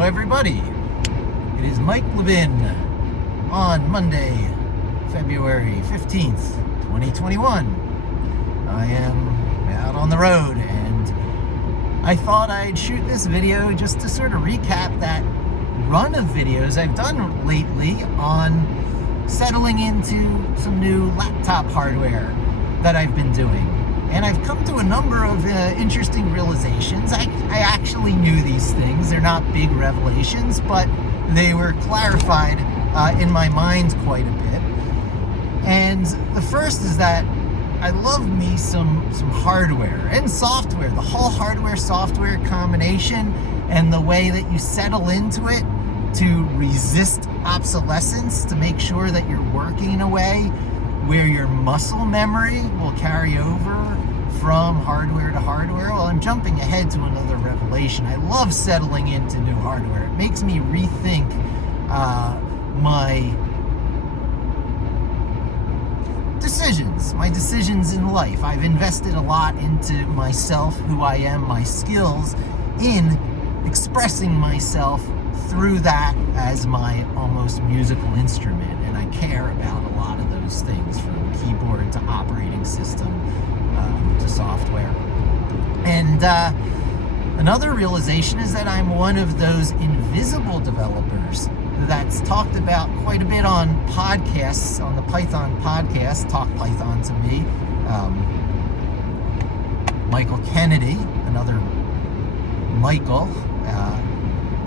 Hello everybody, it is Mike Levin on Monday, February 15th, 2021. I am out on the road and I thought I'd shoot this video just to sort of recap that run of videos I've done lately on settling into some new laptop hardware that I've been doing. And I've come to a number of interesting realizations. I actually knew these things. They're not big revelations, but they were clarified in my mind quite a bit. And the first is that I love me some hardware and software, the whole hardware-software combination, and the way that you settle into it to resist obsolescence, to make sure that you're working in a way where your muscle memory will carry over from hardware to hardware. Well, I'm jumping ahead to another revelation. I love settling into new hardware. It makes me rethink my decisions in life. I've invested a lot into myself, who I am, my skills, in expressing myself through that as my almost musical instrument, and I care about a lot of those things, from keyboard to operating system to software. And another realization is that I'm one of those invisible developers that's talked about quite a bit on podcasts, on the Python podcast, Talk Python to Me. Michael Kennedy, another Michael,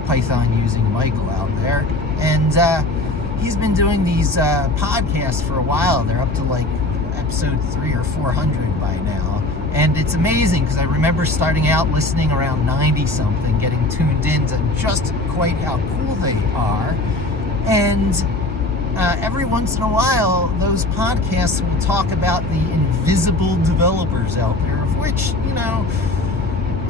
Python using Michael out there, and he's been doing these podcasts for a while. They're up to like episode 300 or 400 by now, and it's amazing because I remember starting out listening around 90 something, getting tuned in to just quite how cool they are. And every once in a while those podcasts will talk about the invisible developers out there, of which, you know,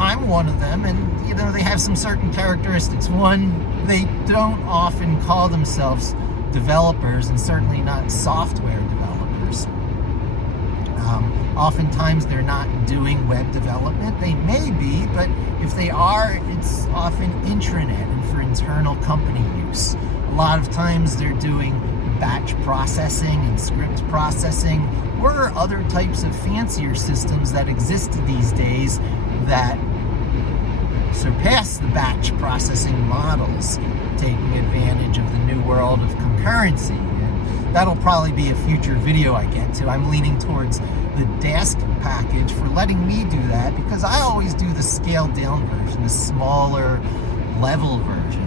I'm one of them, and you know, they have some certain characteristics. One, they don't often call themselves developers, and certainly not software developers. Oftentimes they're not doing web development. They may be, but if they are, it's often intranet and for internal company use. A lot of times they're doing batch processing and script processing, or other types of fancier systems that exist these days that surpass the batch processing models, taking advantage of the new world of concurrency. And that'll probably be a future video I get to. I'm leaning towards the Dask package for letting me do that, because I always do the scaled down version, the smaller level version,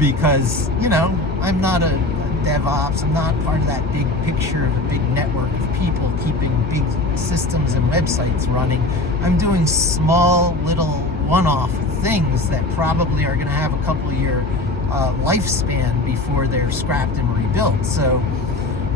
because, you know, I'm not a DevOps. I'm not part of that big picture of a big network of people keeping big systems and websites running. I'm doing small little one-off things that probably are going to have a couple year lifespan before they're scrapped and rebuilt. So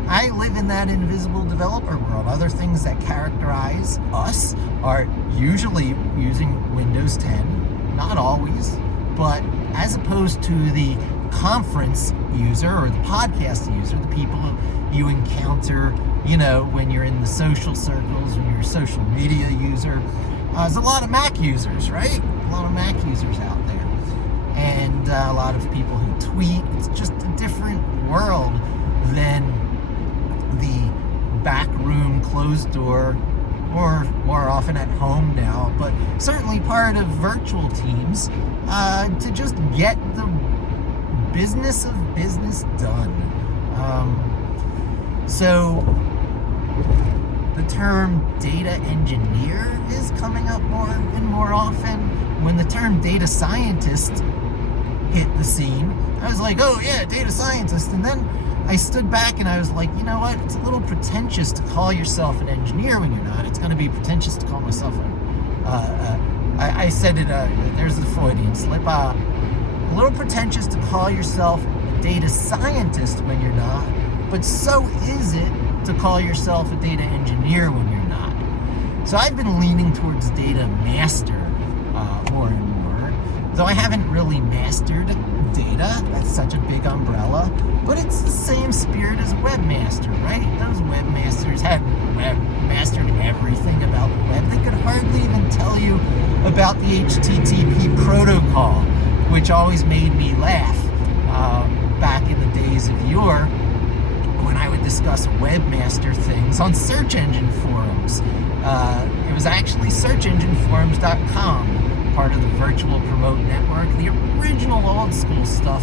I live in that invisible developer world. Other things that characterize us are usually using Windows 10, not always, but as opposed to the conference user or the podcast user, the people you encounter, you know, when you're in the social circles, when you're a social media user. There's a lot of Mac users, right? A lot of Mac users out there. And a lot of people who tweet. It's just a different world than the back room, closed door, or more often at home now, but certainly part of virtual teams, to just get the business of business done. So the term data engineer is coming up more and more often. When the term data scientist hit the scene, I was like, oh yeah, data scientist. And then I stood back and I was like, you know what? It's a little pretentious to call yourself an engineer when you're not. It's going to be pretentious to call myself I said it, there's the Freudian slip. A little pretentious to call yourself a data scientist when you're not, but so is it to call yourself a data engineer when you're not. So I've been leaning towards data master more and more, though I haven't really mastered data. That's such a big umbrella, but it's the same spirit as webmaster, right? Those webmasters had mastered everything about the web. They could hardly even tell you about the HTTP protocol, which always made me laugh back in the days of yore when I would discuss webmaster things on search engine forums. It was actually searchengineforums.com, part of the Virtual Promote Network, the original old school stuff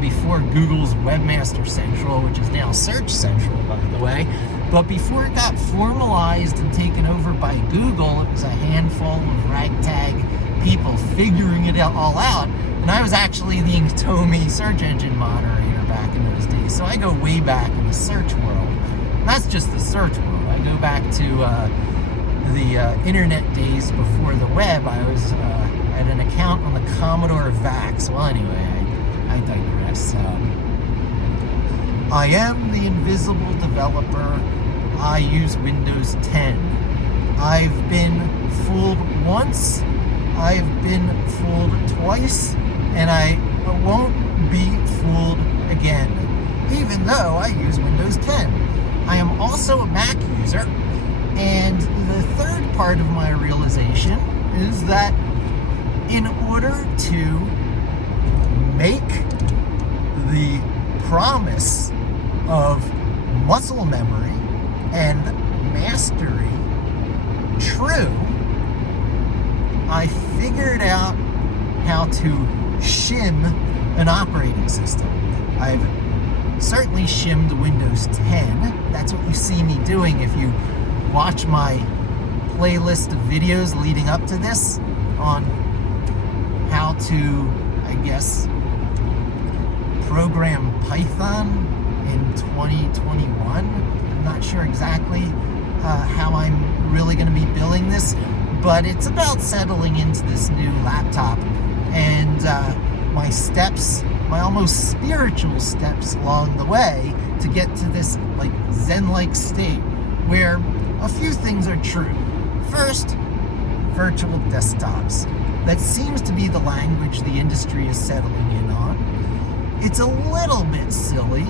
before Google's Webmaster Central, which is now Search Central, by the way. But before it got formalized and taken over by Google, it was a handful of ragtag people figuring it all out. And I was actually the Inktomi search engine moderator back in those days. So I go way back in the search world. And that's just the search world. I go back to the internet days before the web. I was at an account on the Commodore VAX. Well, anyway, I digress. I am the invisible developer. I use Windows 10. I've been fooled once. I've been fooled twice. And I won't be fooled again, even though I use Windows 10. I am also a Mac user. And the third part of my realization is that in order to make the promise of muscle memory and mastery true, I figured out how to shim an operating system. I've certainly shimmed Windows 10. That's what you see me doing if you watch my playlist of videos leading up to this on how to, I guess, program Python in 2021. I'm not sure exactly how I'm really going to be billing this, but it's about settling into this new laptop and my steps, my almost spiritual steps along the way to get to this like Zen-like state where a few things are true. First, virtual desktops. That seems to be the language the industry is settling in on. It's a little bit silly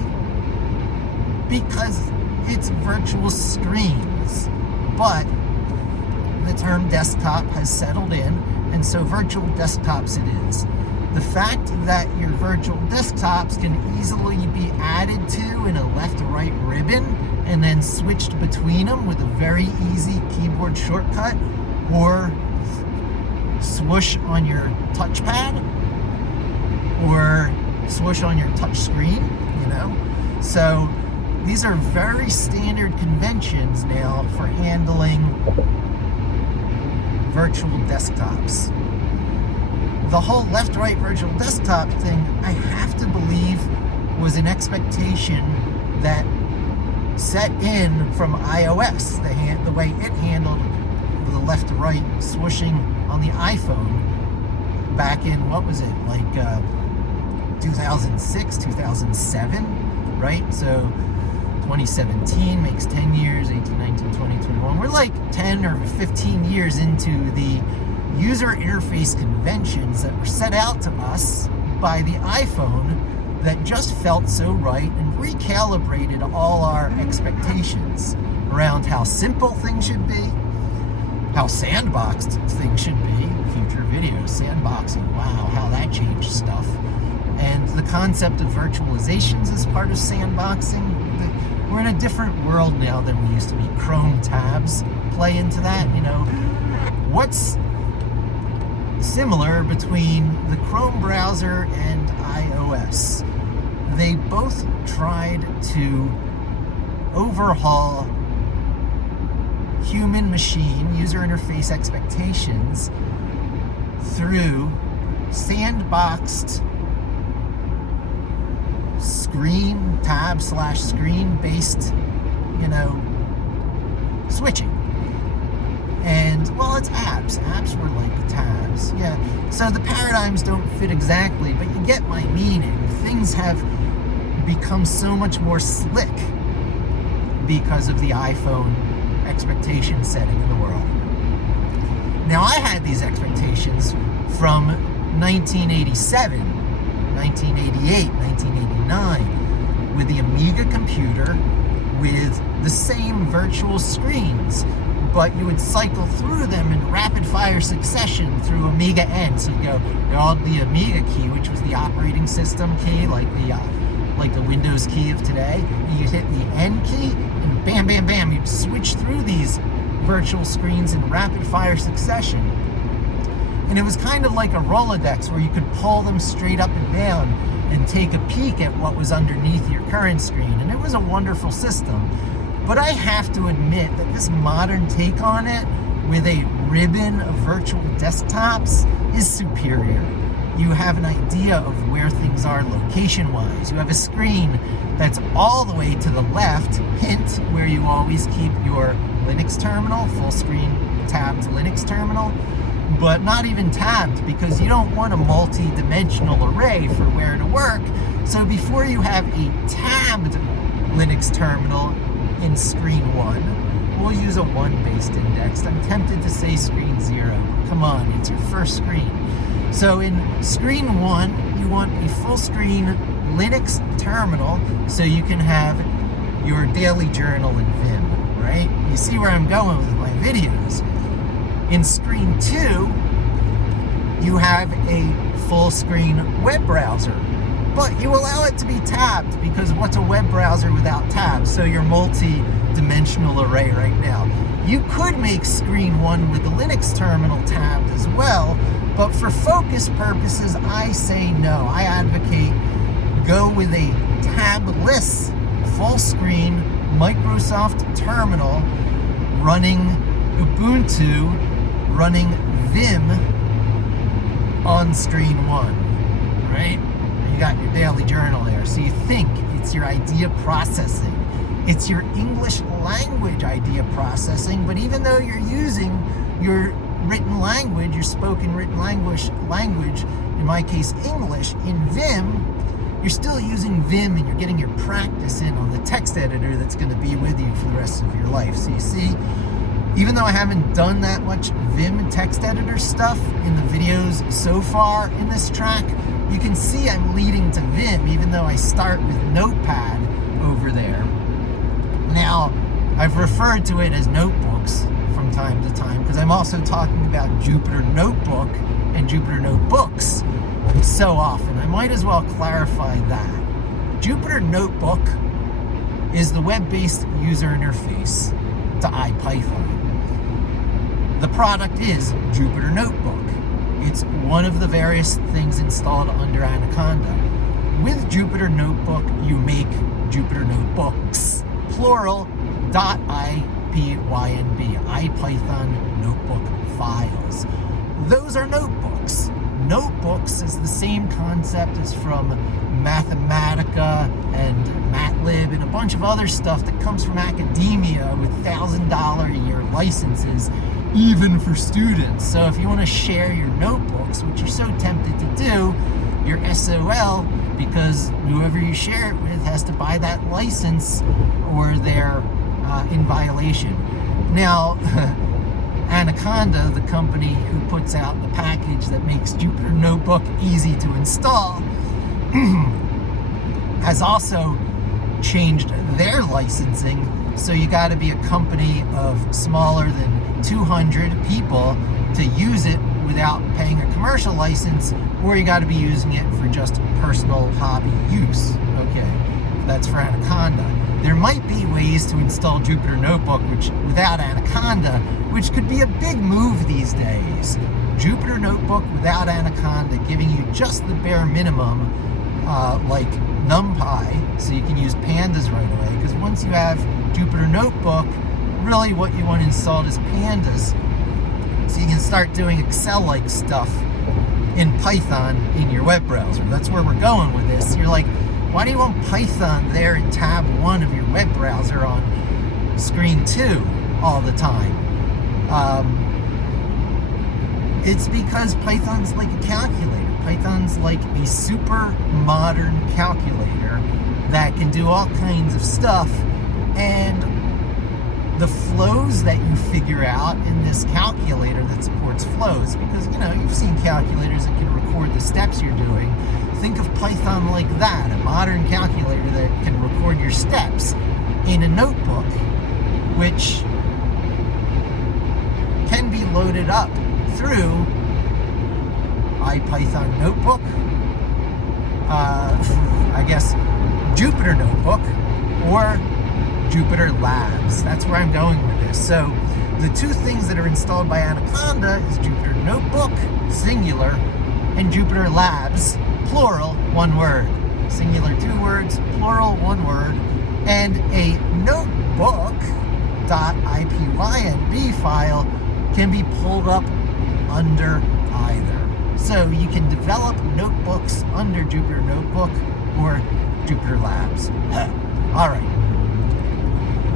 because it's virtual screens, but the term desktop has settled in, and so virtual desktops it is. The fact that your virtual desktops can easily be added to in a left-right ribbon and then switched between them with a very easy keyboard shortcut or swoosh on your touchpad or swoosh on your touch screen, you know? So these are very standard conventions now for handling virtual desktops. The whole left-right virtual desktop thing, I have to believe, was an expectation that set in from iOS, the way it handled the left-right swooshing on the iPhone back in, what was it, like 2006, 2007, right? So 2017 makes 10 years, 18, 19, 20, 21. We're like 10 or 15 years into the user interface conventions that were set out to us by the iPhone that just felt so right and recalibrated all our expectations around how simple things should be, how sandboxed things should be. Future videos, sandboxing, wow, how that changed stuff. And the concept of virtualizations as part of sandboxing. We're in a different world now than we used to be. Chrome tabs play into that, you know. What's similar between the Chrome browser and iOS? They both tried to overhaul human-machine user interface expectations through sandboxed screen tab / screen based, you know, switching. And well, it's apps. Apps were like tabs. Yeah. So the paradigms don't fit exactly, but you get my meaning. Things have become so much more slick because of the iPhone expectation setting in the world. Now, I had these expectations from 1987, 1988, 1989 with the Amiga computer with the same virtual screens. but you would cycle through them in rapid fire succession through Amiga N. So you go the Amiga key, which was the operating system key, like the Windows key of today. You'd hit the N key, and bam, bam, bam, you'd switch through these virtual screens in rapid fire succession. And it was kind of like a Rolodex where you could pull them straight up and down and take a peek at what was underneath your current screen. And it was a wonderful system. But I have to admit that this modern take on it with a ribbon of virtual desktops is superior. You have an idea of where things are location-wise. You have a screen that's all the way to the left, hint where you always keep your Linux terminal, full screen tabbed Linux terminal, but not even tabbed because you don't want a multi-dimensional array for where to work. So before you have a tabbed Linux terminal in screen 1, we'll use a 1-based index. I'm tempted to say screen 0. Come on, it's your first screen. So in screen 1, you want a full screen Linux terminal so you can have your daily journal in Vim, right? You see where I'm going with my videos. In screen 2, you have a full screen web browser, but you allow it to be tabbed because what's a web browser without tabs? So your multi-dimensional array right now. You could make screen 1 with the Linux terminal tabbed as well, but for focus purposes, I say no. I advocate go with a tabless full screen Microsoft terminal running Ubuntu, running Vim on screen 1, right? You got your daily journal there. So you think it's your idea processing. It's your English language idea processing, but even though you're using your written language, your spoken written language, in my case English, in Vim, you're still using Vim and you're getting your practice in on the text editor that's going to be with you for the rest of your life. So you see, even though I haven't done that much Vim and text editor stuff in the videos so far in this track, you can see I'm leading to Vim, even though I start with Notepad over there. Now, I've referred to it as notebooks from time to time because I'm also talking about Jupyter Notebook and Jupyter Notebooks so often. I might as well clarify that. Jupyter Notebook is the web-based user interface to IPython. The product is Jupyter Notebook. It's one of the various things installed under Anaconda. With Jupyter Notebook, you make Jupyter Notebooks, plural, .ipynb, IPython notebook files. Those are notebooks. Notebooks is the same concept as from Mathematica and MATLib and a bunch of other stuff that comes from academia with $1,000 a year licenses, even for students. So if you want to share your notebooks, which you're so tempted to do, you're SOL because whoever you share it with has to buy that license or they're in violation. Now, Anaconda, the company who puts out the package that makes Jupyter Notebook easy to install, has also changed their licensing. So you got to be a company of smaller than 200 people to use it without paying a commercial license, or you got to be using it for just personal hobby use. Okay, that's for Anaconda. There might be ways to install Jupyter Notebook without Anaconda, which could be a big move these days. Jupyter Notebook without Anaconda, giving you just the bare minimum, like NumPy, so you can use pandas right away. Because once you have Jupyter Notebook, really what you want installed is pandas, so you can start doing Excel-like stuff in Python in your web browser. That's where we're going with this. You're like, why do you want Python there in tab 1 of your web browser on screen 2 all the time? It's because Python's like a calculator. Python's like a super modern calculator that can do all kinds of stuff, and the flows that you figure out in this calculator that supports flows, because you've seen calculators that can record the steps you're doing. Think of Python like that, a modern calculator that can record your steps in a notebook, which be loaded up through IPython Notebook, I guess Jupyter Notebook, or Jupyter Labs. That's where I'm going with this. So the two things that are installed by Anaconda is Jupyter Notebook, singular, and Jupyter Labs, plural, one word. Singular, two words, plural, one word. And a notebook.ipynb file can be pulled up under either. So you can develop notebooks under Jupyter Notebook or Jupyter Labs. All right.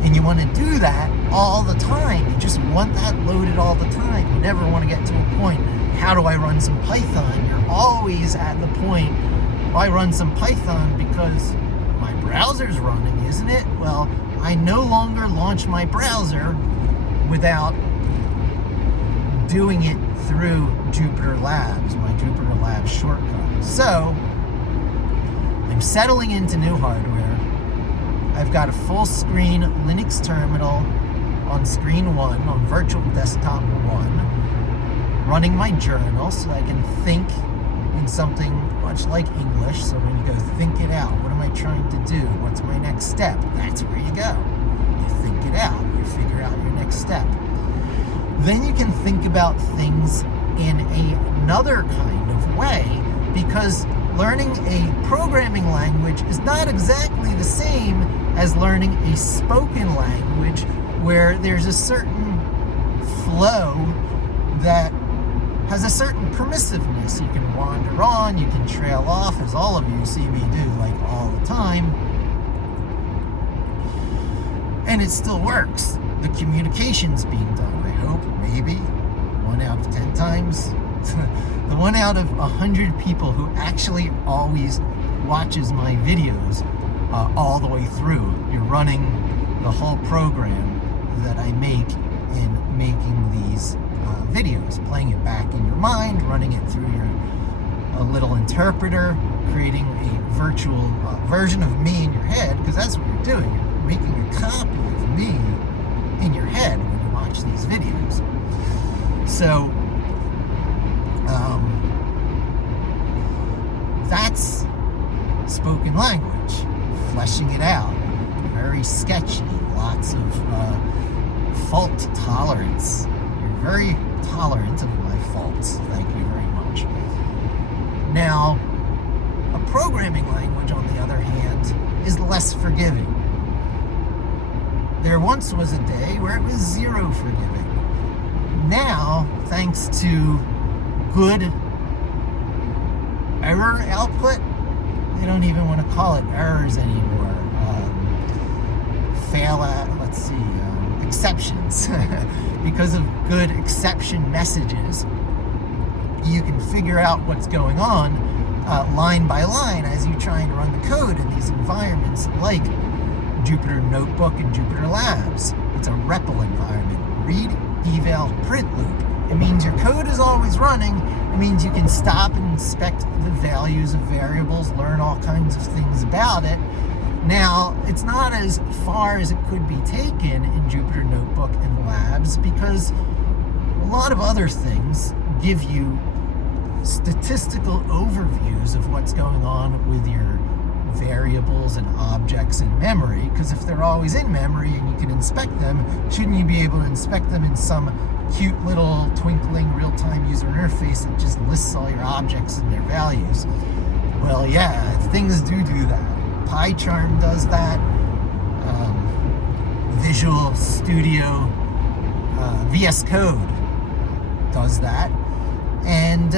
And you want to do that all the time. You just want that loaded all the time. You never want to get to a point, how do I run some Python? You're always at the point, I run some Python because my browser's running, isn't it? Well, I no longer launch my browser without doing it through Jupyter Labs, my Jupyter Labs shortcut. So, I'm settling into new hardware. I've got a full screen Linux terminal on screen 1, on virtual desktop 1, running my journal so I can think in something much like English. So when you go think it out, what am I trying to do? What's my next step? That's where you go. You think it out, you figure out your next step. Then you can think about things in another kind of way, because learning a programming language is not exactly the same as learning a spoken language, where there's a certain flow that has a certain permissiveness. You can wander on, you can trail off, as all of you see me do like all the time, and it still works. The communication's being done, I hope, maybe 1 out of 10 times. The 1 out of 100 people who actually always watches my videos all the way through. You're running the whole program that I make in making these videos, playing it back in your mind, running it through your little interpreter, creating a virtual version of me in your head, because that's what you're doing. You're making a copy of me in your head when you watch these videos. So that's spoken language, fleshing it out, very sketchy, lots of fault tolerance. You're very tolerant of my faults, thank you very much. Now, a programming language, on the other hand, is less forgiving. There once was a day where it was zero forgiving. Now, thanks to good error output, they don't even want to call it errors anymore. Exceptions. Because of good exception messages, you can figure out what's going on line by line as you try and run the code in these environments like Jupyter Notebook and Jupyter Labs. It's a REPL environment, read, eval, print loop. It means your code is always running. It means you can stop and inspect the values of variables, learn all kinds of things about it. Now, it's not as far as it could be taken in Jupyter Notebook and Labs, because a lot of other things give you statistical overviews of what's going on with your variables and objects in memory, because if they're always in memory and you can inspect them, shouldn't you be able to inspect them in some cute little twinkling real-time user interface that just lists all your objects and their values? Well, yeah, things do that. PyCharm does that. Visual Studio, VS Code does that. And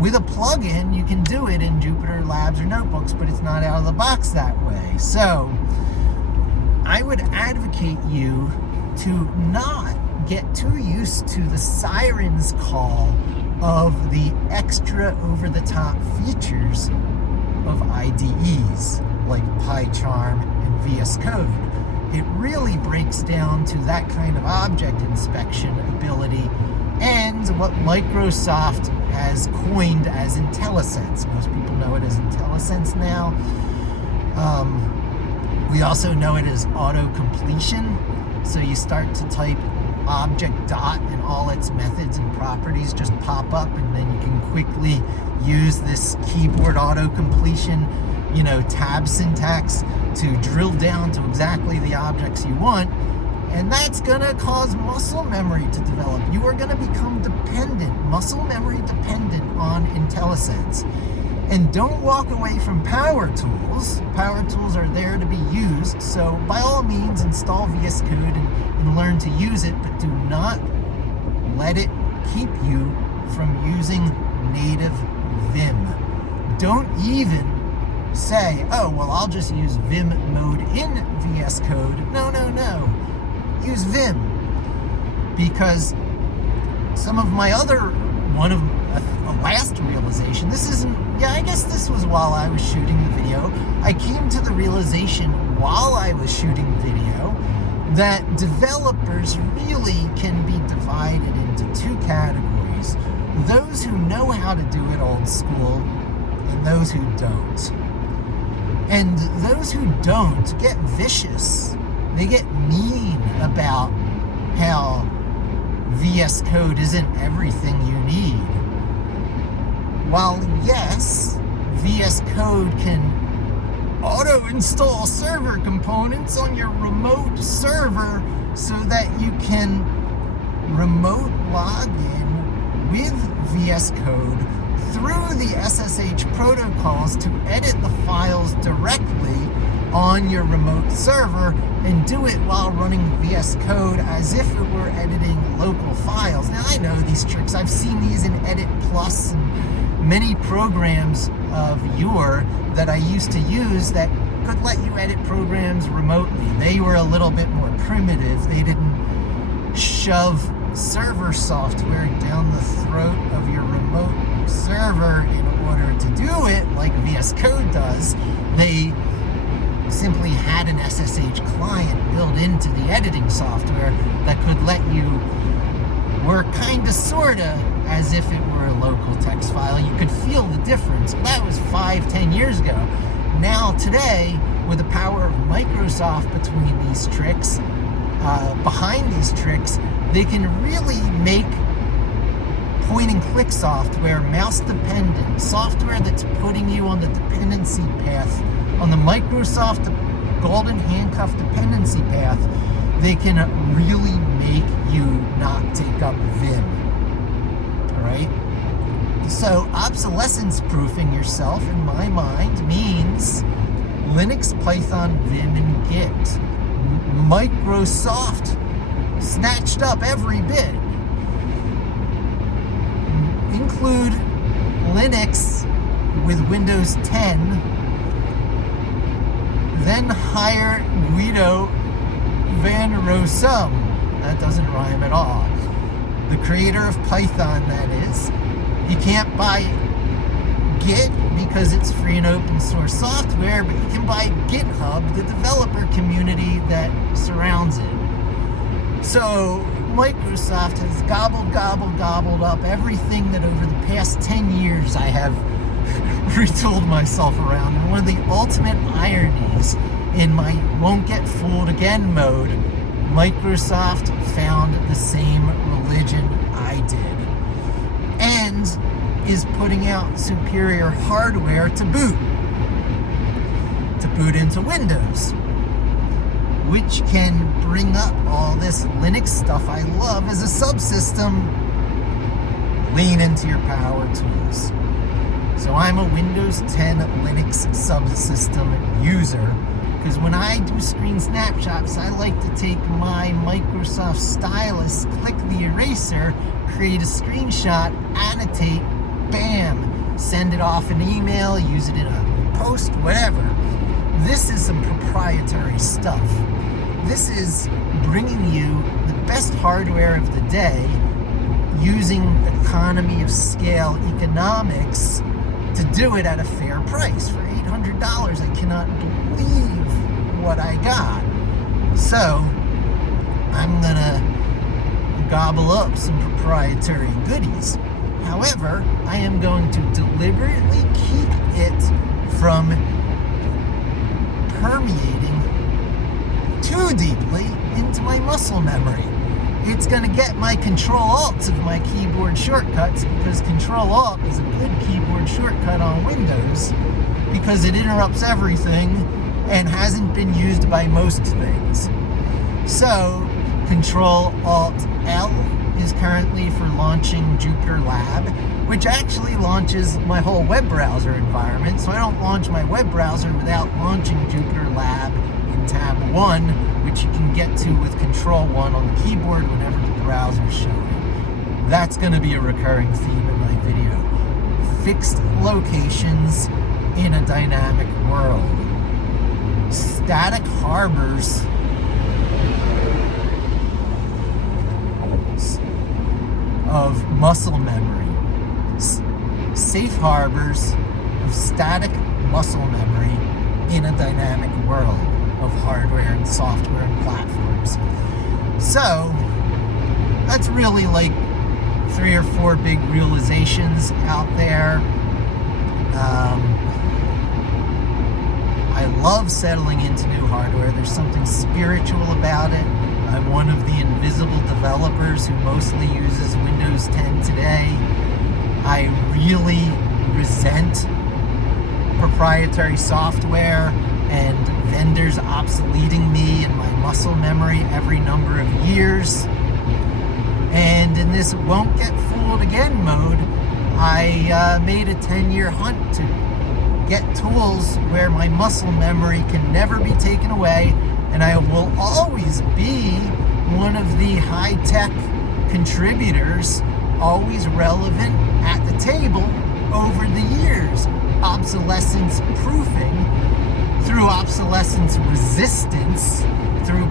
with a plugin, you can do it in Jupyter Labs or Notebooks, but it's not out of the box that way. So I would advocate you to not get too used to the siren's call of the extra over-the-top features of IDEs like PyCharm and VS Code. It really breaks down to that kind of object inspection ability and what Microsoft has coined as Intellisense. Most people know it as Intellisense now. We also know it as auto-completion. So you start to type object dot and all its methods and properties just pop up, and then you can quickly use this keyboard auto completion, tab syntax to drill down to exactly the objects you want. And that's gonna cause muscle memory to develop. You are gonna become muscle memory dependent on Intellisense. And don't walk away from power tools. Power tools are there to be used, so by all means install VS Code and learn to use it, but do not let it keep you from using native Vim. Don't even say, oh, well, I'll just use Vim mode in VS Code. No. Use Vim. Because one of a last realization, I guess this was while I was shooting the video. I came to the realization while I was shooting video that developers really can be divided into two categories. Those who know how to do it old school and those who don't. And those who don't get vicious. They get mean about how VS Code isn't everything you need. While yes, VS Code can auto-install server components on your remote server so that you can remote log in with VS Code through the SSH protocols to edit the files directly on your remote server and do it while running VS Code as if it were editing local files. Now, I know these tricks. I've seen these in Edit Plus and many programs of yore that I used to use that could let you edit programs remotely. They were a little bit more primitive. They didn't shove server software down the throat of your remote server in order to do it like VS Code does. They simply had an SSH client built into the editing software that could let you work sorta as if it were a local text file. You could feel the difference. That was 5-10 years ago. Now today, with the power of Microsoft behind these tricks, they can really make point and click software mouse dependent, software that's putting you on the dependency path, on the Microsoft golden handcuff dependency path. They can really make you not take up Vim. Alright? So obsolescence proofing yourself, in my mind, means Linux, Python, Vim, and Git. Microsoft snatched up every bit. Include Linux with Windows 10, then hire Guido van Rossum. That doesn't rhyme at all. The creator of Python, that is. You can't buy Git because it's free and open source software, but you can buy GitHub, the developer community that surrounds it. So Microsoft has gobbled up everything that over the past 10 years I have retooled myself around. And one of the ultimate ironies in my won't get fooled again mode, Microsoft found the same religion I did and is putting out superior hardware to boot into Windows, which can bring up all this Linux stuff I love as a subsystem. Lean into your power tools. So I'm a Windows 10 Linux subsystem user because when I do screen snapshots, I like to take my Microsoft stylus, click the eraser, create a screenshot, annotate, bam, send it off an email, use it in a post, whatever. This is some proprietary stuff. This is bringing you the best hardware of the day using economy of scale economics to do it at a fair price. For $800, I cannot believe what I got. So, I'm gonna gobble up some proprietary goodies. However, I am going to deliberately keep it from permeating too deeply into my muscle memory. it's going to get my Control-Alt of my keyboard shortcuts, because Control-Alt is a good keyboard shortcut on Windows because it interrupts everything and hasn't been used by most things. So Control-Alt-L is currently for launching Jupyter Lab, which actually launches my whole web browser environment. So I don't launch my web browser without launching Jupyter Lab in tab 1, which you can get to with Control-1 on the keyboard whenever the browser is showing. That's going to be a recurring theme in my video. Fixed locations in a dynamic world. Static harbors of muscle memory. Safe harbors of static muscle memory in a dynamic world of hardware and software and platforms. So that's really like 3 or 4 big realizations out there. I love settling into new hardware. There's something spiritual about it. I'm one of the invisible developers who mostly uses Windows 10 today. I really resent proprietary software and vendors obsoleting me and my muscle memory every number of years. And in this won't get fooled again mode, I made a 10-year hunt to get tools where my muscle memory can never be taken away, and I will always be one of the high-tech contributors, always relevant at the table over the years. Obsolescence proofing through obsolescence resistance through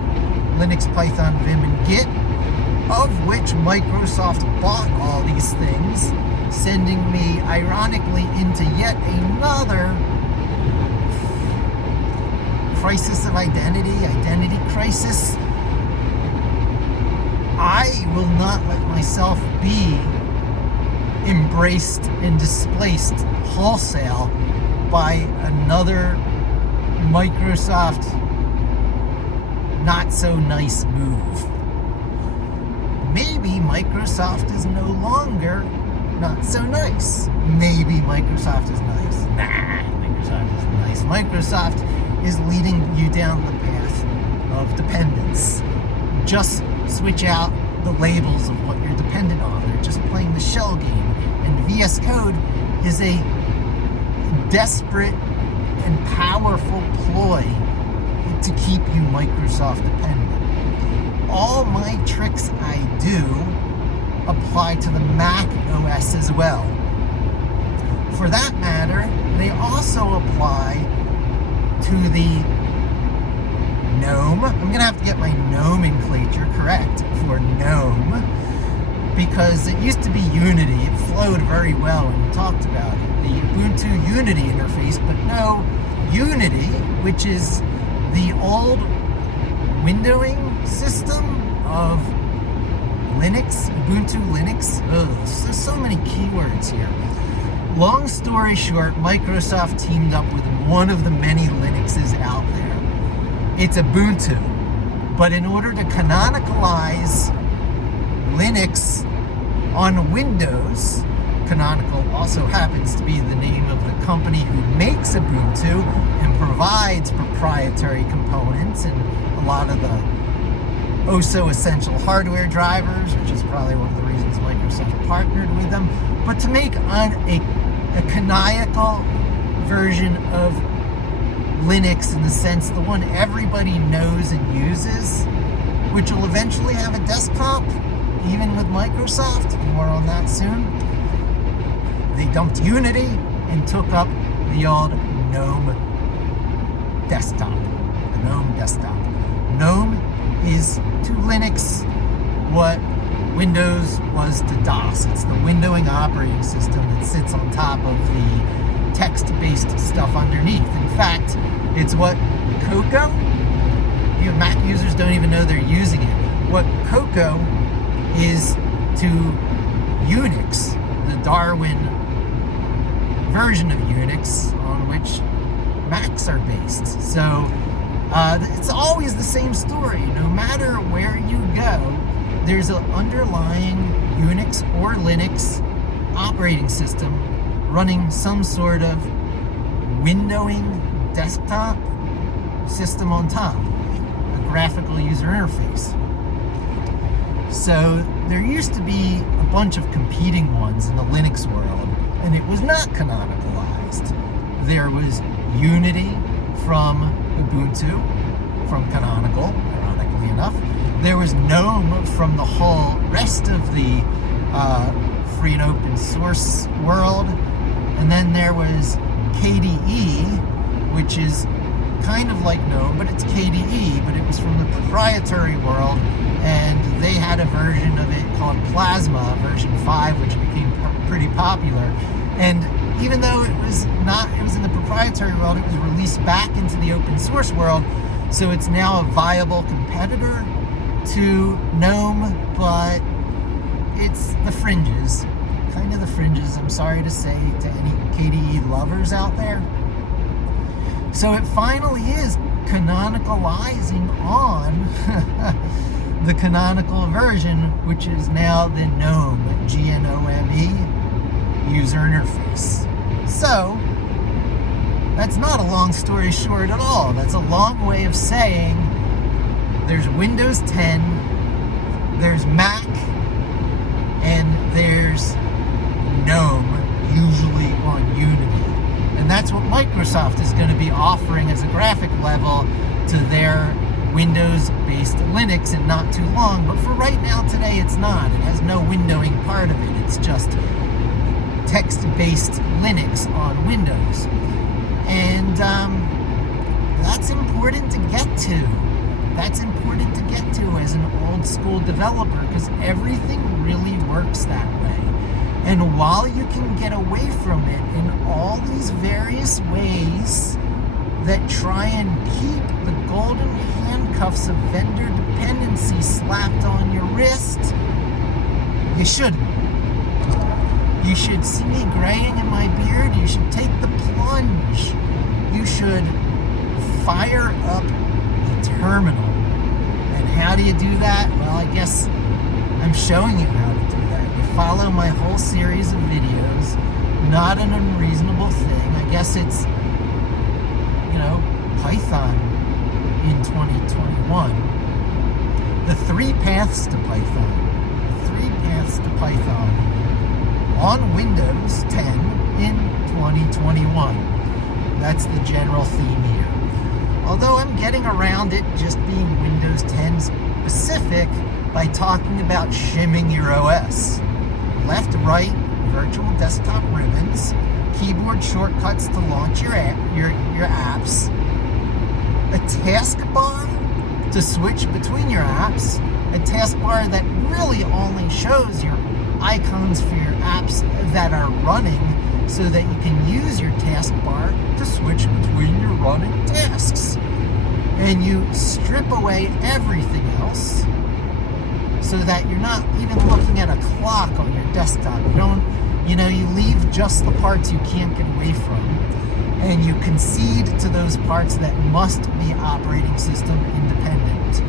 Linux, Python, Vim, and Git, of which Microsoft bought all these things, sending me, ironically, into yet another crisis of identity crisis. I will not let myself be embraced and displaced wholesale by another Microsoft not so nice move. Maybe Microsoft is no longer not so nice. Maybe Microsoft is nice. Nah, Microsoft isn't nice. Microsoft is leading you down the path of dependence. Just switch out the labels of what you're dependent on. They're just playing the shell game. And VS Code is a desperate and powerful ploy to keep you Microsoft dependent. All my tricks I do apply to the Mac OS as well. For that matter, they also apply to the GNOME. I'm going to have to get my nomenclature correct for GNOME, because it used to be Unity. It flowed very well when we talked about it. The Ubuntu Unity interface, but no, Unity, which is the old windowing system of Linux, Ubuntu Linux. There's so many keywords here. Long story short, Microsoft teamed up with one of the many Linuxes out there. It's Ubuntu. But in order to canonicalize Linux on Windows, Canonical also happens to be the name of the company who makes Ubuntu and provides proprietary components and a lot of the oh-so-essential hardware drivers, which is probably one of the reasons Microsoft partnered with them. But to make a canonical version of Linux, in the sense the one everybody knows and uses, which will eventually have a desktop, even with Microsoft, more on that soon. They dumped Unity and took up the old GNOME desktop, the GNOME desktop. GNOME is to Linux what Windows was to DOS. It's the windowing operating system that sits on top of the text-based stuff underneath. In fact, it's what Cocoa, you Mac users don't even know they're using it. What Cocoa is to Unix, the Darwin version of Unix on which Macs are based. So it's always the same story. No matter where you go, there's an underlying Unix or Linux operating system running some sort of windowing desktop system on top, a graphical user interface. So there used to be a bunch of competing ones in the Linux world, and it was not canonicalized. There was Unity from Ubuntu, from Canonical, ironically enough. There was GNOME from the whole rest of the free and open source world. And then there was KDE, which is kind of like GNOME, but it's KDE, but it was from the proprietary world, and they had a version of it called Plasma, version 5, which became pretty popular. And even though it was in the proprietary world, it was released back into the open source world, so it's now a viable competitor to GNOME, but it's the fringes, kind of the fringes, I'm sorry to say to any KDE lovers out there. So it finally is canonicalizing on the canonical version, which is now the GNOME, GNOME user interface. So that's not a long story short at all. That's a long way of saying there's Windows 10, there's Mac, and there's GNOME, usually on Unity. And that's what Microsoft is going to be offering as a graphic level to their Windows-based Linux in not too long. But for right now, today, it's not. It has no windowing part of it. It's just text-based Linux on Windows. And that's important to get to. That's important to get to as an old-school developer, because everything really works that way. And while you can get away from it in all these various ways that try and keep the golden handcuffs of vendor dependency slapped on your wrist, you shouldn't. You should see me graying in my beard. You should take the plunge. You should fire up the terminal. And how do you do that? Well, I guess I'm showing you how to do that. You follow my whole series of videos. Not an unreasonable thing. I guess it's, Python in 2021. The 3 paths to Python. The 3 paths to Python on Windows 10 in 2021. That's the general theme here. Although I'm getting around it just being Windows 10 specific by talking about shimming your OS. Left, right, virtual desktop ribbons, keyboard shortcuts to launch your apps, a taskbar to switch between your apps, a taskbar that really only shows your icons for your apps that are running so that you can use your taskbar to switch between your running tasks. And you strip away everything else so that you're not even looking at a clock on your desktop. You leave just the parts you can't get away from, and you concede to those parts that must be operating system independent.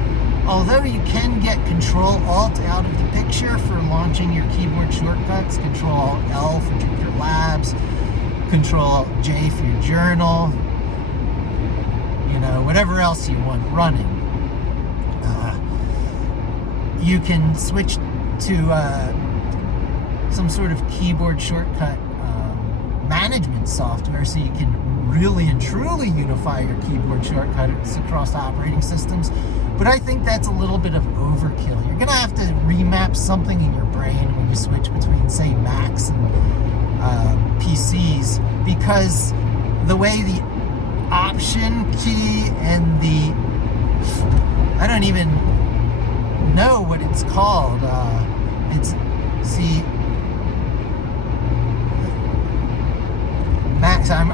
Although you can get Control-Alt out of the picture for launching your keyboard shortcuts, Control-L for Jupyter Labs, Control-J for your journal, whatever else you want running. You can switch to some sort of keyboard shortcut management software so you can really and truly unify your keyboard shortcuts across operating systems. But I think that's a little bit of overkill. You're going to have to remap something in your brain when you switch between, say, Macs and PCs, because the way the Option key and the, I don't even know what it's called. Max, I'm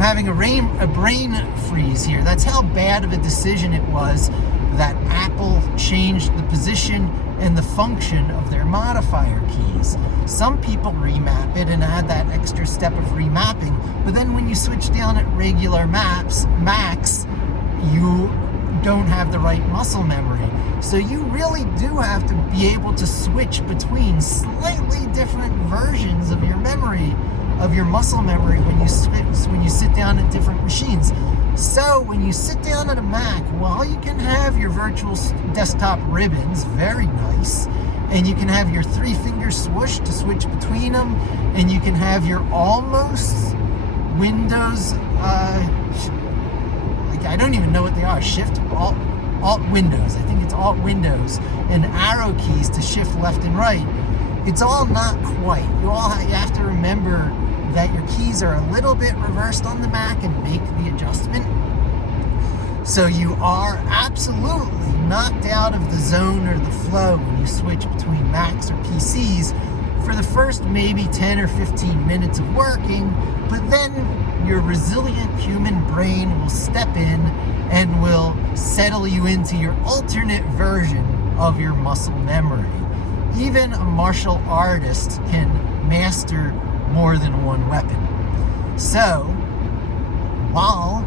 having a brain freeze here. That's how bad of a decision it was that Apple changed the position and the function of their modifier keys. Some people remap it and add that extra step of remapping, but then when you switch down at regular Macs, you don't have the right muscle memory. So you really do have to be able to switch between slightly different versions of your memory, of your muscle memory when you sit down at different machines. So when you sit down at a Mac, while you can have your virtual desktop ribbons, very nice, and you can have your 3-finger swoosh to switch between them, and you can have your almost Windows, I don't even know what they are, Shift, Alt Windows, I think it's Alt Windows, and arrow keys to shift left and right. It's all not quite. You have to remember that your keys are a little bit reversed on the Mac and make the adjustment. So you are absolutely knocked out of the zone or the flow when you switch between Macs or PCs for the first maybe 10 or 15 minutes of working, but then your resilient human brain will step in and will settle you into your alternate version of your muscle memory. Even a martial artist can master more than one weapon. So, while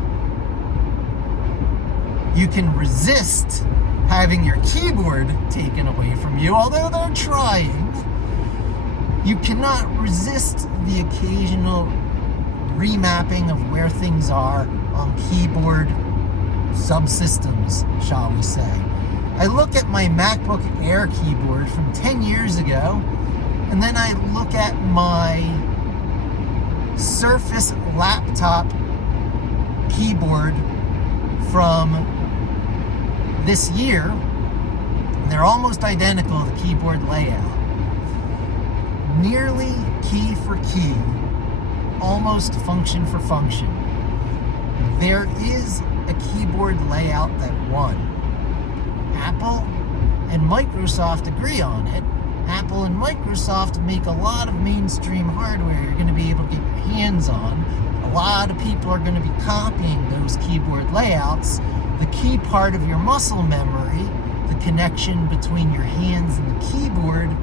you can resist having your keyboard taken away from you, although they're trying, you cannot resist the occasional remapping of where things are on keyboard subsystems, shall we say. I look at my MacBook Air keyboard from 10 years ago, and then I look at my Surface laptop keyboard from this year. They're almost identical, the keyboard layout. Nearly key for key, almost function for function. There is a keyboard layout that won. Apple and Microsoft agree on it. Apple and Microsoft make a lot of mainstream hardware you're going to be able to get your hands on. A lot of people are going to be copying those keyboard layouts. The key part of your muscle memory, the connection between your hands and the keyboard,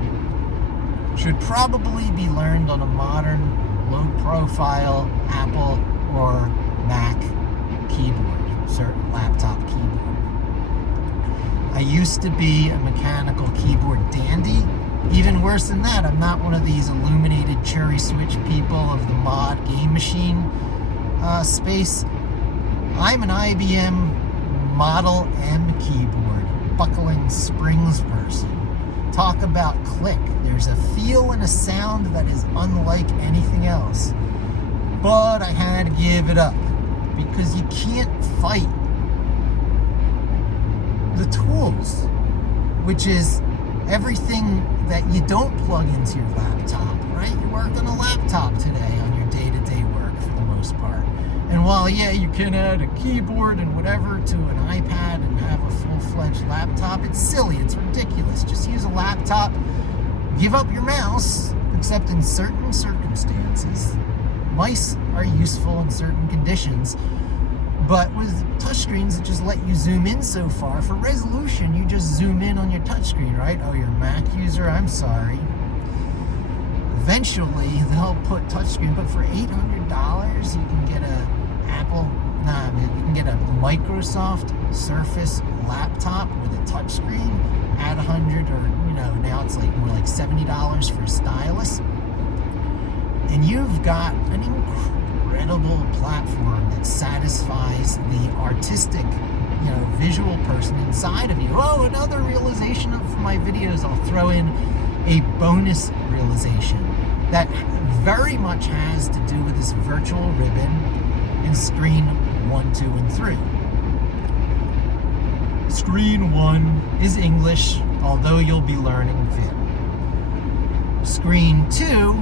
should probably be learned on a modern, low-profile Apple or Mac keyboard, certain laptop keyboard. I used to be a mechanical keyboard dandy. Even worse than that, I'm not one of these illuminated cherry switch people of the mod game machine space. I'm an IBM Model M keyboard, buckling springs person. Talk about click. There's a feel and a sound that is unlike anything else. But I had to give it up because you can't fight the tools, which is everything that you don't plug into your laptop, right? You work on a laptop today on your day-to-day work for the most part. And while, yeah, you can add a keyboard and whatever to an iPad and have a full-fledged laptop, it's silly, it's ridiculous. Just use a laptop, give up your mouse, except in certain circumstances. Mice are useful in certain conditions, but with touchscreens that just let you zoom in so far, for resolution, you just zoom in on your touchscreen, right? Oh, you're a Mac user? I'm sorry. Eventually, they'll put touchscreen, but for $800, you can get you can get a Microsoft Surface laptop with a touchscreen at $100, or, now it's like more like $70 for a stylus. And you've got an incredible platform that satisfies the artistic, visual person inside of you. Oh, another realization of my videos, I'll throw in a bonus realization that very much has to do with this virtual ribbon in screen 1, 2, and 3. Screen 1 is English, although you'll be learning Vim. Screen 2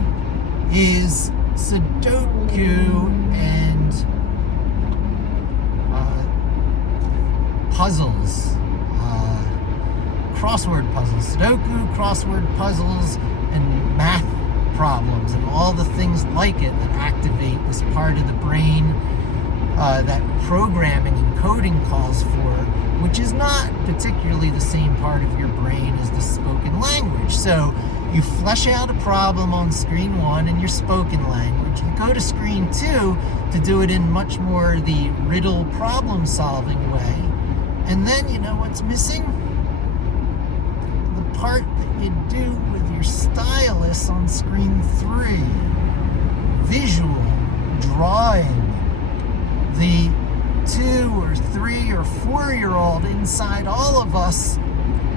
is Sudoku and puzzles, crossword puzzles, Sudoku, crossword puzzles, and math problems, and all the things like it that activate this part of the brain that programming and coding calls for, which is not particularly the same part of your brain as the spoken language. So you flesh out a problem on screen 1 in your spoken language. You go to screen 2 to do it in much more the riddle problem-solving way. And then, you know what's missing? part that you do with your stylus on screen 3. Visual drawing. The 2 or 3 or 4-year-old inside all of us,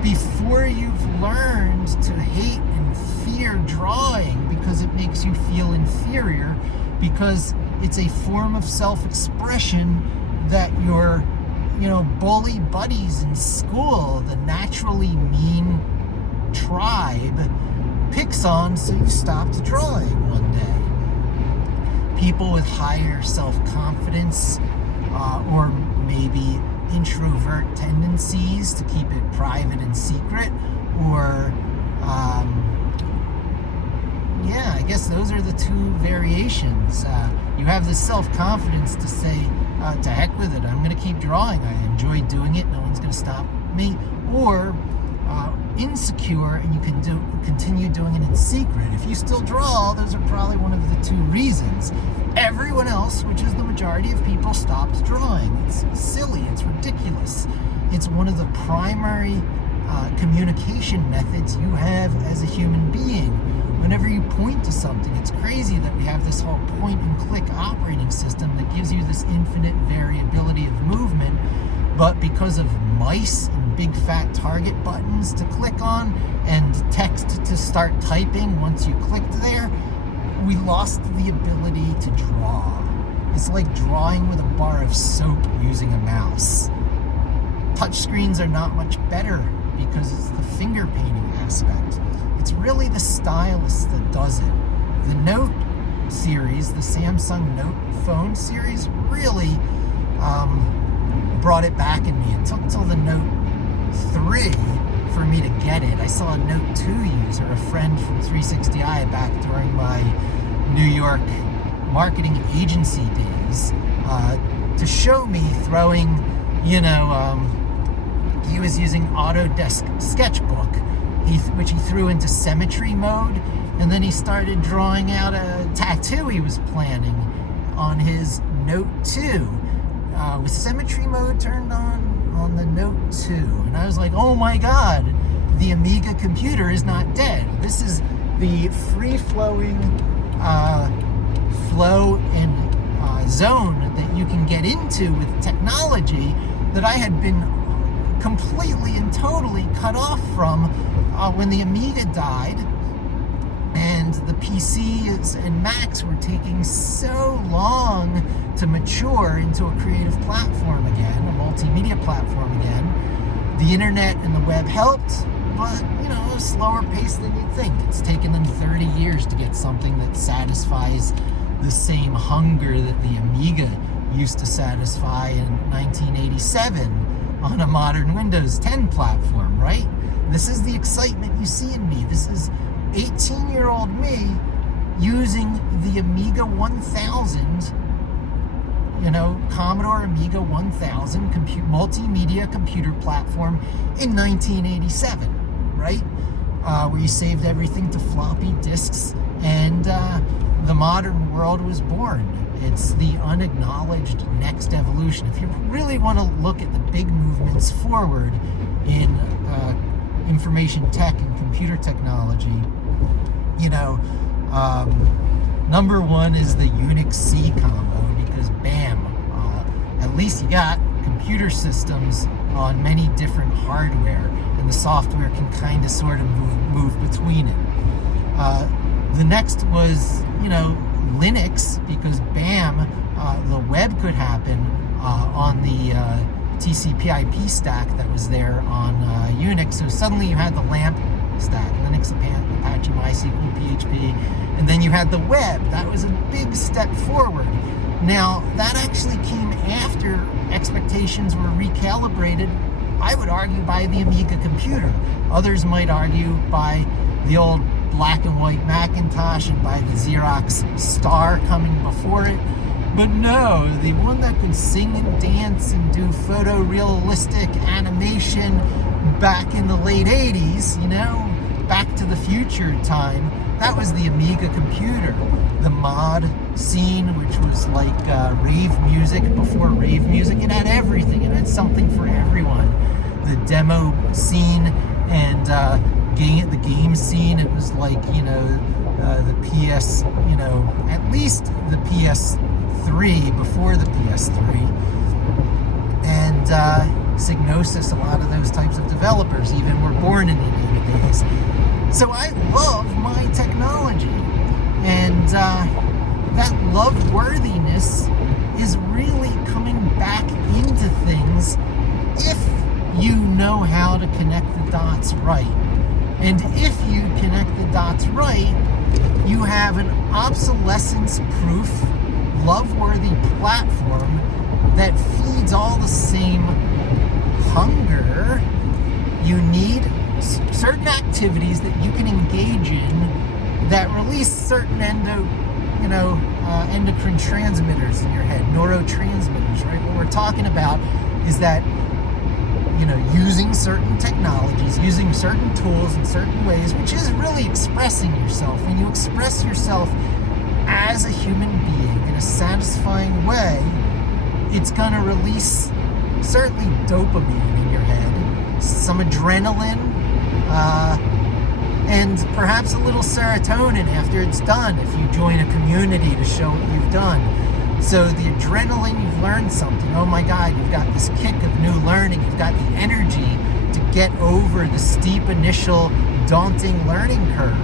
before you've learned to hate and fear drawing because it makes you feel inferior, because it's a form of self-expression that your bully buddies in school, the naturally mean tribe, picks on, so you stopped drawing one day. People with higher self-confidence or maybe introvert tendencies to keep it private and secret, or I guess those are the 2 variations. You have the self-confidence to say, to heck with it, I'm going to keep drawing, I enjoy doing it, no one's going to stop me. Or insecure, and you can continue doing it in secret. If you still draw, those are probably one of the 2 reasons. Everyone else, which is the majority of people, stopped drawing. It's silly, it's ridiculous. It's one of the primary communication methods you have as a human being. Whenever you point to something, it's crazy that we have this whole point-and-click operating system that gives you this infinite variability of movement, but because of mice and big fat target buttons to click on and text to start typing once you clicked there, we lost the ability to draw. It's like drawing with a bar of soap using a mouse. Touchscreens are not much better because it's the finger painting aspect. It's really the stylus that does it. The Note series, the Samsung Note phone series, really brought it back in me. It took till the Note 3 for me to get it. I saw a Note 2 user, a friend from 360i back during my New York marketing agency days, to show me throwing, he was using Autodesk Sketchbook, which he threw into symmetry mode, and then he started drawing out a tattoo he was planning on his Note 2 with symmetry mode turned on the Note 2. And I was like, oh my god, the Amiga computer is not dead. This is the free-flowing flow and zone that you can get into with technology that I had been completely and totally cut off from when the Amiga died, and the PCs and Macs were taking so long to mature into a creative platform again, a multimedia platform again. The internet and the web helped, but a slower pace than you'd think. It's taken them 30 years to get something that satisfies the same hunger that the Amiga used to satisfy in 1987 on a modern Windows 10 platform, right? This is the excitement you see in me. This is 18-year-old me using the Amiga 1000, Commodore Amiga 1000 multimedia computer platform in 1987, right? Where you saved everything to floppy disks, and the modern world was born. It's the unacknowledged next evolution. If you really want to look at the big movements forward in information tech and computer technology, number one is the Unix-C combo, because bam, at least you got computer systems on many different hardware, and the software can kind of sort of move between it. The next was, Linux, because bam, the web could happen on the TCP/IP stack that was there on Unix. So suddenly you had the LAMP stack, Linux, Apache, MySQL, PHP, and then you had the web. That was a big step forward. Now, that actually came after expectations were recalibrated, I would argue, by the Amiga computer. Others might argue by the old black and white Macintosh and by the Xerox Star coming before it. But no, the one that could sing and dance and do photorealistic animation back in the late 80s, Back to the Future time, that was the Amiga computer. The mod scene, which was like rave music before rave music, it had everything. It had something for everyone. The demo scene and the game scene. It was like, the PS, at least the PS3, before the PS3. And Psygnosis, a lot of those types of developers even were born in the early days. So I love my technology. And that love-worthiness is really coming back into things if you know how to connect the dots right. And if you connect the dots right, you have an obsolescence-proof, love-worthy platform that feeds all the same hunger. You need certain activities that you can engage in that release certain endocrine transmitters in your head, neurotransmitters, right? What we're talking about is that, using certain technologies, using certain tools in certain ways, which is really expressing yourself. When you express yourself as a human being in a satisfying way, it's going to release certainly dopamine in your head, some adrenaline, and perhaps a little serotonin after it's done if you join a community to show what you've done. So the adrenaline, you've learned something. Oh my God, you've got this kick of new learning. You've got the energy to get over the steep initial daunting learning curve.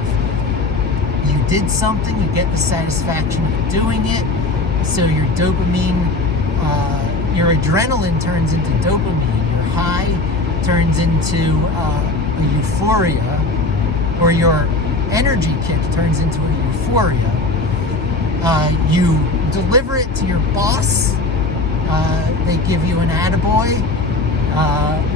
You did something, you get the satisfaction of doing it. So your dopamine, your adrenaline turns into dopamine. Your high turns into a euphoria, or your energy kick turns into a euphoria. You deliver it to your boss, they give you an attaboy,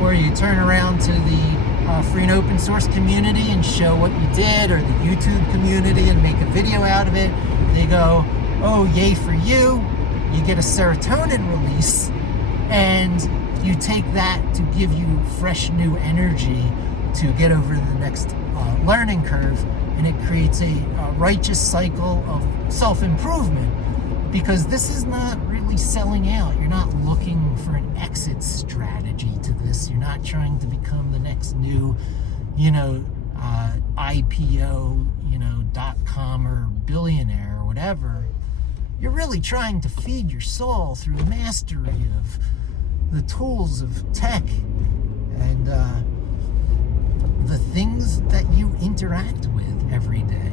or you turn around to the free and open source community and show what you did, or the YouTube community and make a video out of it. They go, oh, yay for you. You get a serotonin release, and you take that to give you fresh new energy to get over the next learning curve, and it creates a righteous cycle of self-improvement, because this is not really selling out. You're not looking for an exit strategy to this. You're not trying to become the next new, IPO, .com or billionaire or whatever. You're really trying to feed your soul through mastery of the tools of tech and the things that you interact with every day.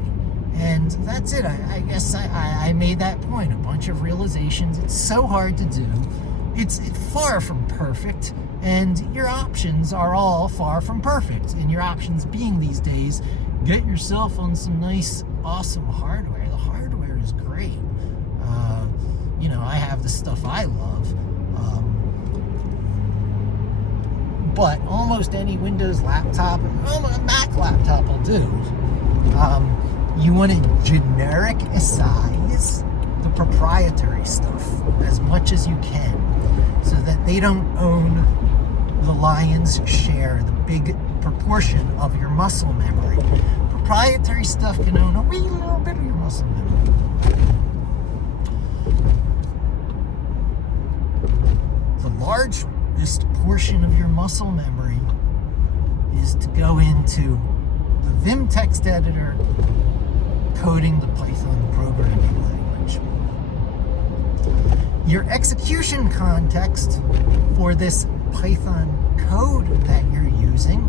And that's it. I guess I made that point. A bunch of realizations. It's so hard to do. It's far from perfect. And your options are all far from perfect. And your options being these days, get yourself on some nice, awesome hardware. The hardware is great. I have the stuff I love. But almost any Windows laptop, a Mac laptop will do. You want to genericize the proprietary stuff as much as you can, so that they don't own the lion's share, the big proportion of your muscle memory. Proprietary stuff can own a wee little bit of your muscle memory. The largest portion of your muscle memory is to go into the Vim text editor, coding the Python programming language. Your execution context for this Python code that you're using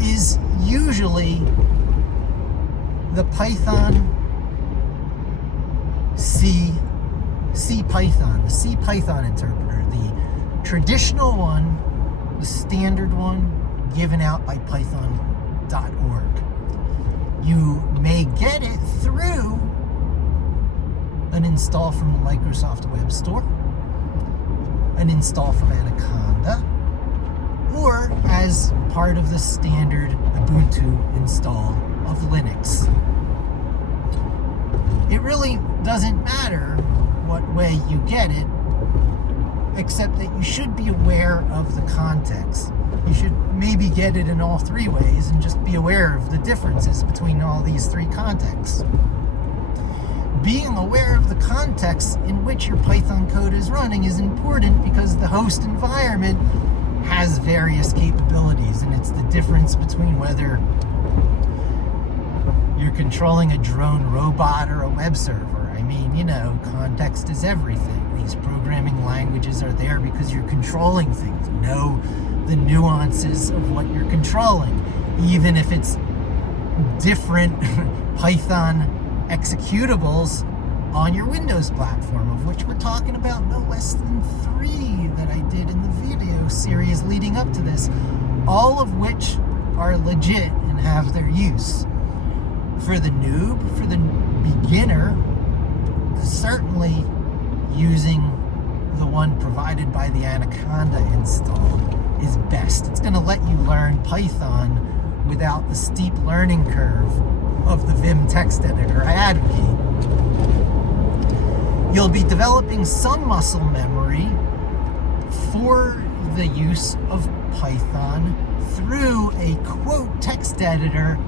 is usually the Python the C Python interpreter, the traditional one, the standard one given out by python.org. You may get it through an install from the Microsoft Web Store, an install from Anaconda, or as part of the standard Ubuntu install of Linux. It really doesn't matter what way you get it, except that you should be aware of the context. You should maybe get it in all three ways and just be aware of the differences between all these three contexts. Being aware of the context in which your Python code is running is important, because the host environment has various capabilities, and it's the difference between whether you're controlling a drone robot or a web server. I mean, context is everything. These programming languages are there because you're controlling things. Know the nuances of what you're controlling, even if it's different Python executables on your Windows platform, of which we're talking about no less than 3 that I did in the video series leading up to this, all of which are legit and have their use. For the noob, for the beginner, certainly using the one provided by the Anaconda install is best. It's going to let you learn Python without the steep learning curve of the Vim text editor I advocate. You'll be developing some muscle memory for the use of Python through a quote text editor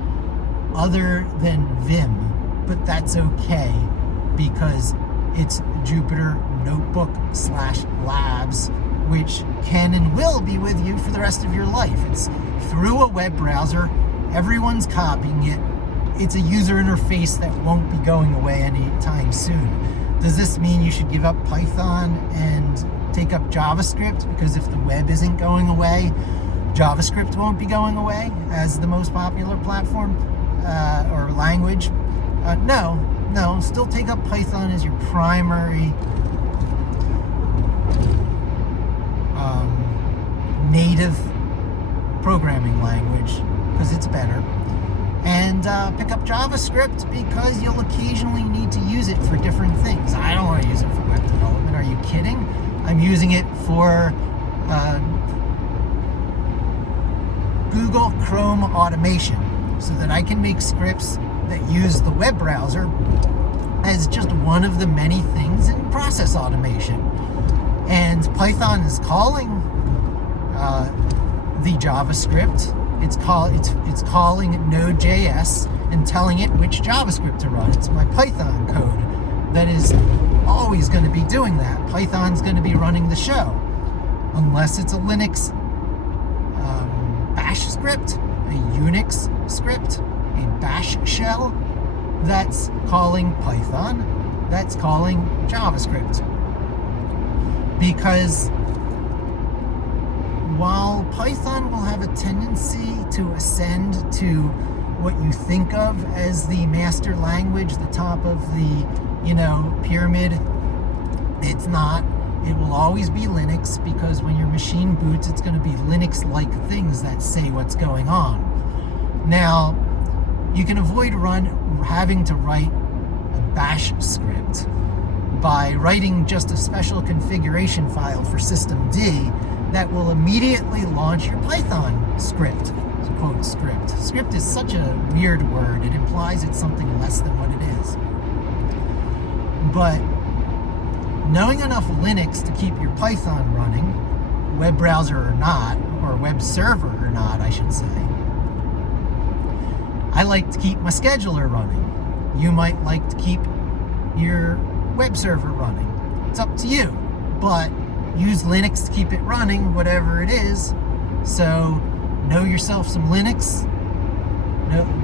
other than Vim, but that's okay because it's Jupyter Notebook/Labs, which can and will be with you for the rest of your life. It's through a web browser. Everyone's copying it. It's a user interface that won't be going away anytime soon. Does this mean you should give up Python and take up JavaScript? Because if the web isn't going away, JavaScript won't be going away as the most popular platform or language. No, still take up Python as your primary native programming language because it's better. And pick up JavaScript because you'll occasionally need to use it for different things. I don't want to use it for web development. Are you kidding? I'm using it for Google Chrome automation so that I can make scripts that use the web browser as just one of the many things in process automation. And Python is calling the JavaScript. It's calling Node.js and telling it which JavaScript to run. It's my Python code that is always going to be doing that. Python's going to be running the show, unless it's a Linux bash script, a Unix script, a bash shell that's calling Python, that's calling JavaScript. Because while Python will have a tendency to ascend to what you think of as the master language, the top of the, pyramid, it's not. It will always be Linux because when your machine boots, it's going to be Linux-like things that say what's going on. Now, you can avoid having to write a bash script by writing just a special configuration file for systemd that will immediately launch your Python script. Quote script. Script is such a weird word. It implies it's something less than what it is. But knowing enough Linux to keep your Python running, web browser or not, or web server or not, I should say. I like to keep my scheduler running. You might like to keep your web server running. It's up to you. But use Linux to keep it running, whatever it is. So know yourself some Linux.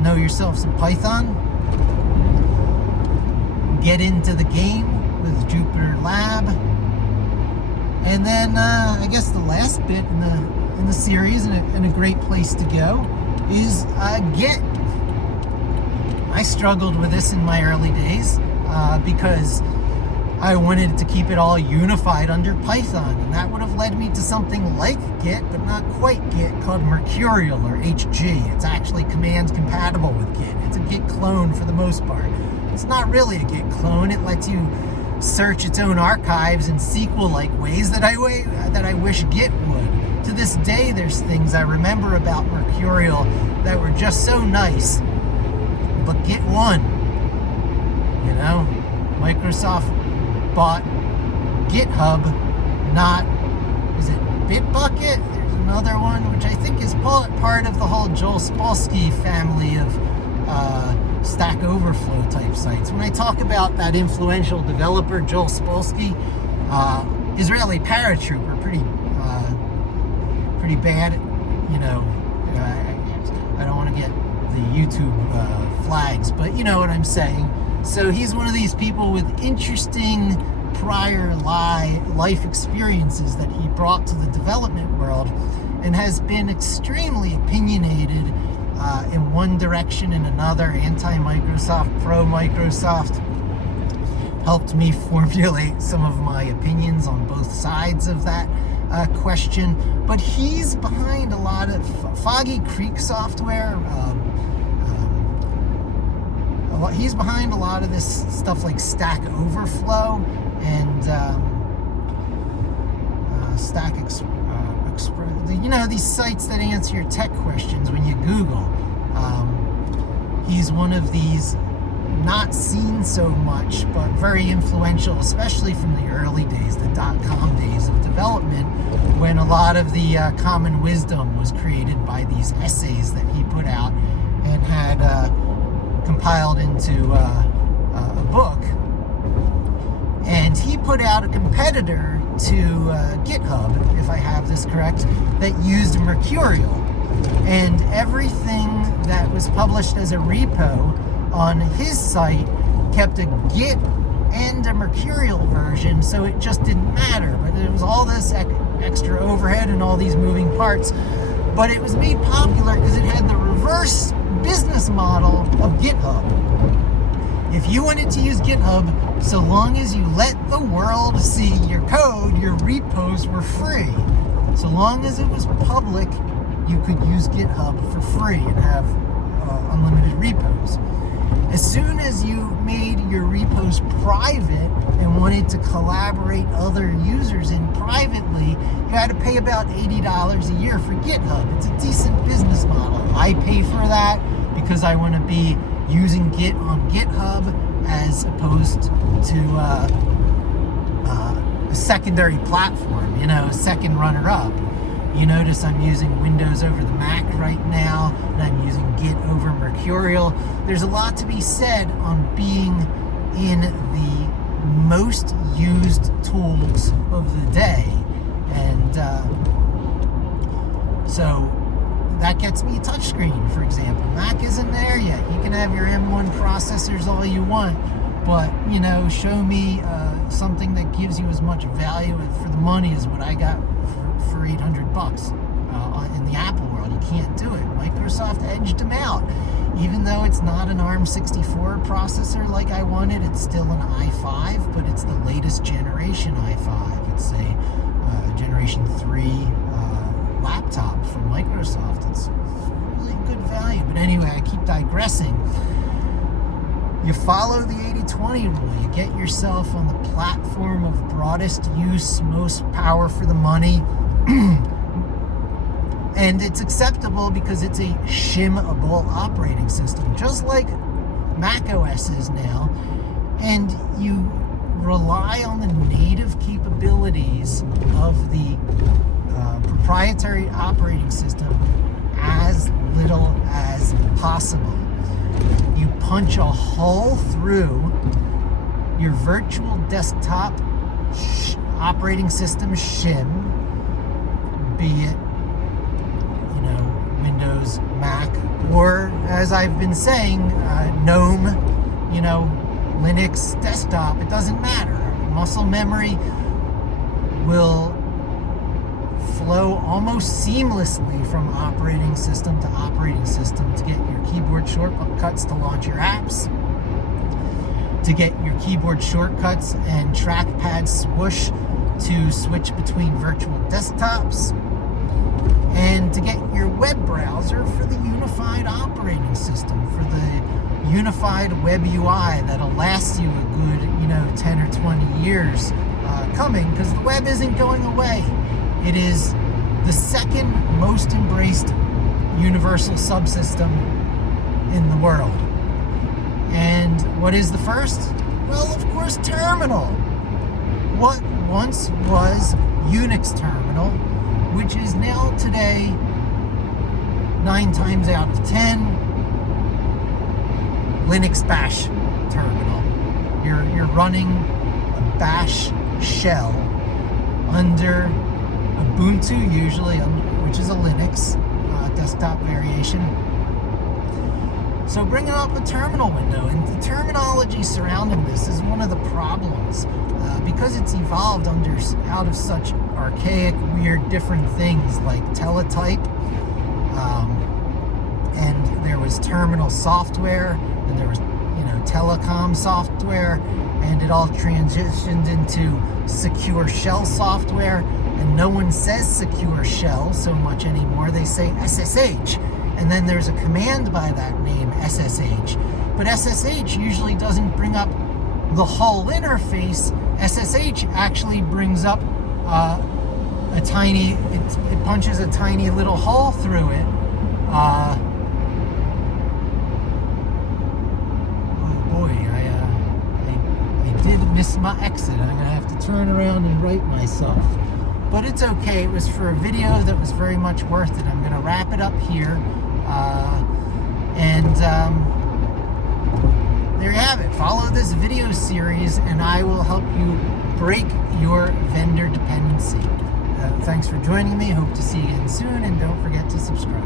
Know yourself some Python. Get into the game with Jupyter Lab. And then I guess the last bit in the series, and a great place to go, is Git. I struggled with this in my early days because I wanted to keep it all unified under Python, and that would have led me to something like Git, but not quite Git, called Mercurial or HG. It's actually command compatible with Git. It's a Git clone for the most part. It's not really a Git clone. It lets you search its own archives in SQL-like ways that I wish Git would. To this day, there's things I remember about Mercurial that were just so nice, but Git won. Microsoft bought GitHub, not, is it Bitbucket? There's another one, which I think is part of the whole Joel Spolsky family of Stack Overflow type sites. When I talk about that influential developer, Joel Spolsky, Israeli paratrooper, pretty bad. You know, I don't want to get the YouTube flags, but you know what I'm saying. So he's one of these people with interesting prior life experiences that he brought to the development world, and has been extremely opinionated in one direction and another, anti-Microsoft, pro-Microsoft. Helped me formulate some of my opinions on both sides of that question. But he's behind a lot of Foggy Creek software. He's behind a lot of this stuff like Stack Overflow and Stack Express. You know, these sites that answer your tech questions when you Google. He's one of these not seen so much, but very influential, especially from the early days, the .com days of development, when a lot of the common wisdom was created by these essays that he put out and had compiled into a book. And he put out a competitor to GitHub, if I have this correct, that used Mercurial. And everything that was published as a repo on his site kept a Git and a Mercurial version, so it just didn't matter. But there was all this extra overhead and all these moving parts. But it was made popular because it had the reverse business model of GitHub. If you wanted to use GitHub, so long as you let the world see your code, your repos were free. So long as it was public, you could use GitHub for free and have unlimited repos. As soon as you made your repos private and wanted to collaborate other users in privately, you had to pay about $80 a year for GitHub. It's a decent business model. I pay for that because I want to be using Git on GitHub as opposed to a secondary platform, you know, a second runner-up. You notice I'm using Windows over the Mac right now, and I'm using Git over Mercurial. There's a lot to be said on being in the most used tools of the day. And so that gets me a touchscreen, for example. Mac isn't there yet. You can have your M1 processors all you want, but, you know, show me something that gives you as much value for the money as what I got for $800 in the Apple world. You can't do it. Microsoft edged them out. Even though it's not an ARM64 processor like I wanted, it's still an i5, but it's the latest generation i5. It's a Generation 3 laptop from Microsoft. It's really good value. But anyway, I keep digressing. You follow the 80-20 rule. You get yourself on the platform of broadest use, most power for the money. And it's acceptable because it's a shimmable operating system, just like Mac OS is now. And you rely on the native capabilities of the proprietary operating system as little as possible. You punch a hole through your virtual desktop operating system shim, be it, you know, Windows, Mac, or as I've been saying, GNOME, you know, Linux desktop. It doesn't matter. Muscle memory will flow almost seamlessly from operating system to operating system to get your keyboard shortcuts to launch your apps, to get your keyboard shortcuts and trackpad swoosh to switch between virtual desktops, and to get your web browser for the unified operating system, for the unified web UI that'll last you a good, 10 or 20 years coming, because the web isn't going away. It is the second most embraced universal subsystem in the world. And what is the first? Well, of course, terminal. What once was Unix terminal, which is now today 9 times out of 10 Linux bash terminal. You're running a bash shell under Ubuntu, usually, which which is a Linux desktop variation. So bringing up a terminal window, and the terminology surrounding this is one of the problems because it's evolved out of such archaic, weird, different things like teletype, and there was terminal software, and there was telecom software, and it all transitioned into secure shell software, and no one says secure shell so much anymore. They say SSH, and then there's a command by that name, SSH, but SSH usually doesn't bring up the whole interface. SSH actually brings up it punches a tiny little hole through it. Oh boy, I did miss my exit. I'm gonna have to turn around and right myself, but it's okay. It was for a video that was very much worth it. I'm gonna wrap it up here, and there you have it. Follow this video series, and I will help you break your vendor dependency. Thanks for joining me. Hope to see you again soon, and don't forget to subscribe.